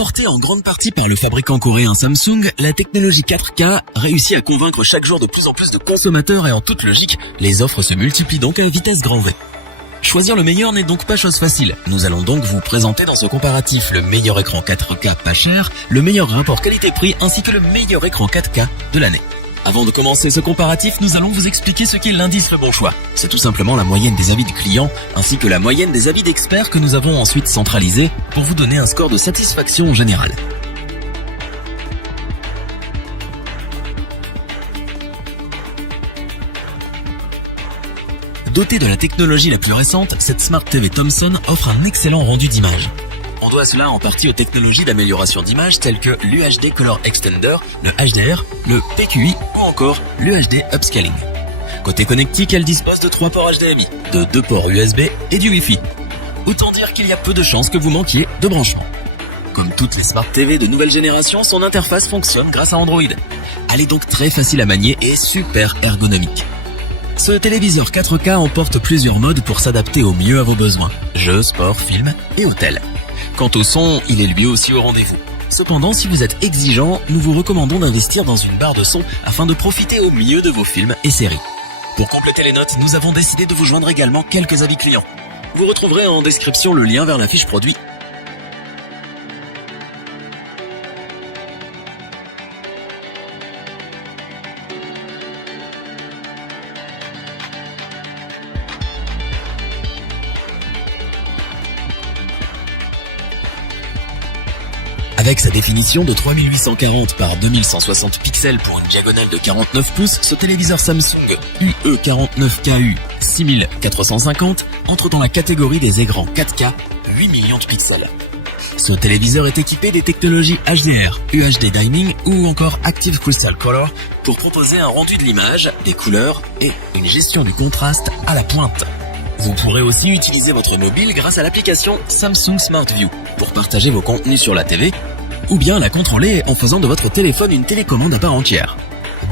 Portée en grande partie par le fabricant coréen Samsung, la technologie 4K réussit à convaincre chaque jour de plus en plus de consommateurs et en toute logique, les offres se multiplient donc à vitesse grand V. Choisir le meilleur n'est donc pas chose facile. Nous allons donc vous présenter dans ce comparatif le meilleur écran 4K pas cher, le meilleur rapport qualité-prix ainsi que le meilleur écran 4K de l'année. Avant de commencer ce comparatif, nous allons vous expliquer ce qu'est l'indice Le Bon Choix. C'est tout simplement la moyenne des avis du client ainsi que la moyenne des avis d'experts que nous avons ensuite centralisés pour vous donner un score de satisfaction générale. Dotée de la technologie la plus récente, cette Smart TV Thomson offre un excellent rendu d'image. On doit cela en partie aux technologies d'amélioration d'image telles que l'UHD Color Extender, le HDR, le PQI ou encore l'UHD Upscaling. Côté connectique, elle dispose de 3 ports HDMI, de 2 ports USB et du Wi-Fi. Autant dire qu'il y a peu de chances que vous manquiez de branchement. Comme toutes les Smart TV de nouvelle génération, son interface fonctionne grâce à Android. Elle est donc très facile à manier et super ergonomique. Ce téléviseur 4K emporte plusieurs modes pour s'adapter au mieux à vos besoins. Jeux, sport, films et hôtel. Quant au son, il est lui aussi au rendez-vous. Cependant, si vous êtes exigeant, nous vous recommandons d'investir dans une barre de son afin de profiter au mieux de vos films et séries. Pour compléter les notes, nous avons décidé de vous joindre également quelques avis clients. Vous retrouverez en description le lien vers la fiche produit. Avec sa définition de 3840 par 2160 pixels pour une diagonale de 49 pouces, ce téléviseur Samsung UE49KU 6450 entre dans la catégorie des écrans 4K 8 millions de pixels. Ce téléviseur est équipé des technologies HDR, UHD Dimming ou encore Active Crystal Color pour proposer un rendu de l'image, des couleurs et une gestion du contraste à la pointe. Vous pourrez aussi utiliser votre mobile grâce à l'application Samsung Smart View pour partager vos contenus sur la TV ou bien la contrôler en faisant de votre téléphone une télécommande à part entière.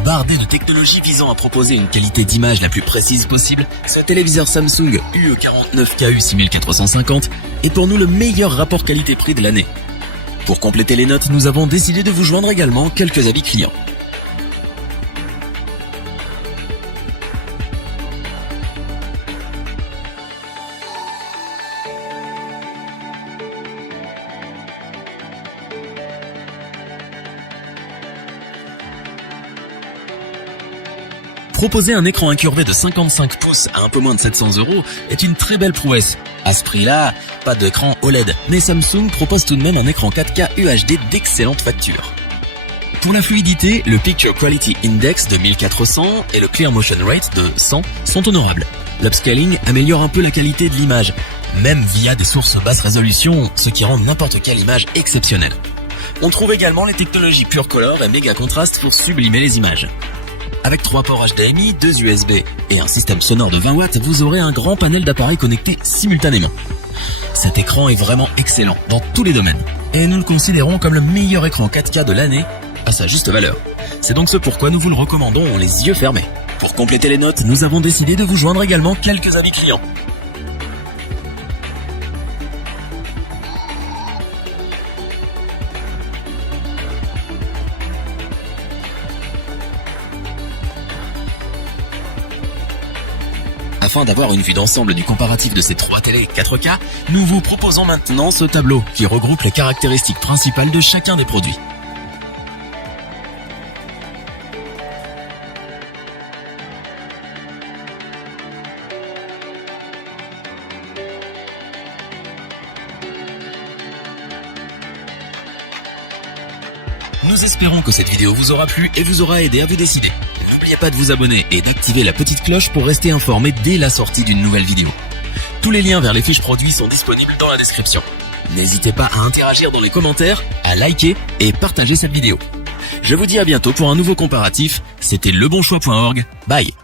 Bardé de technologies visant à proposer une qualité d'image la plus précise possible, ce téléviseur Samsung UE49KU 6450 est pour nous le meilleur rapport qualité-prix de l'année. Pour compléter les notes, nous avons décidé de vous joindre également quelques avis clients. Proposer un écran incurvé de 55 pouces à un peu moins de 700 € est une très belle prouesse. À ce prix-là, pas d'écran OLED, mais Samsung propose tout de même un écran 4K UHD d'excellente facture. Pour la fluidité, le Picture Quality Index de 1400 et le Clear Motion Rate de 100 sont honorables. L'upscaling améliore un peu la qualité de l'image, même via des sources basse résolution, ce qui rend n'importe quelle image exceptionnelle. On trouve également les technologies Pure Color et Mega Contrast pour sublimer les images. Avec 3 ports HDMI, 2 USB et un système sonore de 20 watts, vous aurez un grand panel d'appareils connectés simultanément. Cet écran est vraiment excellent dans tous les domaines et nous le considérons comme le meilleur écran 4K de l'année à sa juste valeur. C'est donc ce pourquoi nous vous le recommandons les yeux fermés. Pour compléter les notes, nous avons décidé de vous joindre également quelques avis clients. Afin d'avoir une vue d'ensemble du comparatif de ces 3 télés 4K, nous vous proposons maintenant ce tableau qui regroupe les caractéristiques principales de chacun des produits. Nous espérons que cette vidéo vous aura plu et vous aura aidé à vous décider. N'oubliez pas de vous abonner et d'activer la petite cloche pour rester informé dès la sortie d'une nouvelle vidéo. Tous les liens vers les fiches produits sont disponibles dans la description. N'hésitez pas à interagir dans les commentaires, à liker et partager cette vidéo. Je vous dis à bientôt pour un nouveau comparatif. C'était lebonchoix.org. Bye.